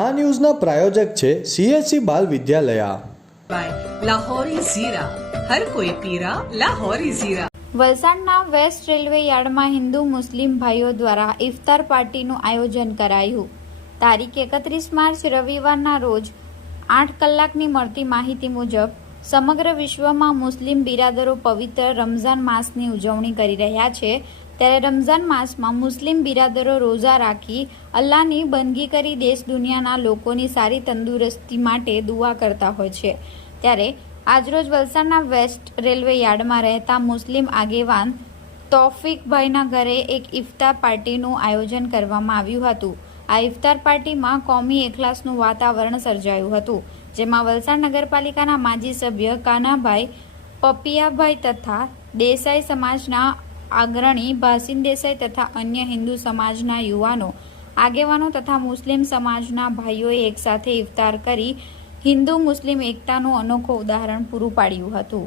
આ ન્યૂઝના પ્રાયોજક છે CSC બાલ વિદ્યાલયા. લાહોરી ઝીરા, હર કોઈ પીરા લાહોરી ઝીરા. વલસાડના વેસ્ટ રેલવે યાર્ડમાં હિન્દુ મુસ્લિમ ભાઈઓ દ્વારા ઇફતાર પાર્ટીનું આયોજન કરાયું. તારીખ 31 માર્ચ રવિવારના રોજ 8 કલાકની મળતી માહિતી મુજબ સમગ્ર વિશ્વમાં મુસ્લિમ બિરાદરો પવિત્ર રમઝાન માસની ઉજવણી કરી રહ્યા છે. ત્યારે રમઝાન માસમાં મુસ્લિમ બિરાદરો રોઝા રાખી અલ્લાહની બંદગી કરી દેશ દુનિયાના લોકોની સારી તંદુરસ્તી માટે દુઆ કરતા હોય છે. ત્યારે આજરોજ વલસાડના વેસ્ટ રેલવે યાર્ડમાં રહેતા મુસ્લિમ આગેવાન તૌફિકભાઈના ઘરે એક ઇફતાર પાર્ટીનું આયોજન કરવામાં આવ્યું હતું. આ ઇફતાર પાર્ટીમાં કોમી એખલાસનું વાતાવરણ સર્જાયું હતું, જેમાં વલસાડ નગરપાલિકાના માજી સભ્ય કાનાભાઈ પપિયાભાઈ તથા દેસાઈ સમાજના અગ્રણી ભાસીન દેસાઈ તથા અન્ય હિન્દુ સમાજના યુવાનો, આગેવાનો તથા મુસ્લિમ સમાજના ભાઈઓએ એકસાથે ઇફતાર કરી હિન્દુ મુસ્લિમ એકતાનું અનોખું ઉદાહરણ પૂરું પાડ્યું હતું.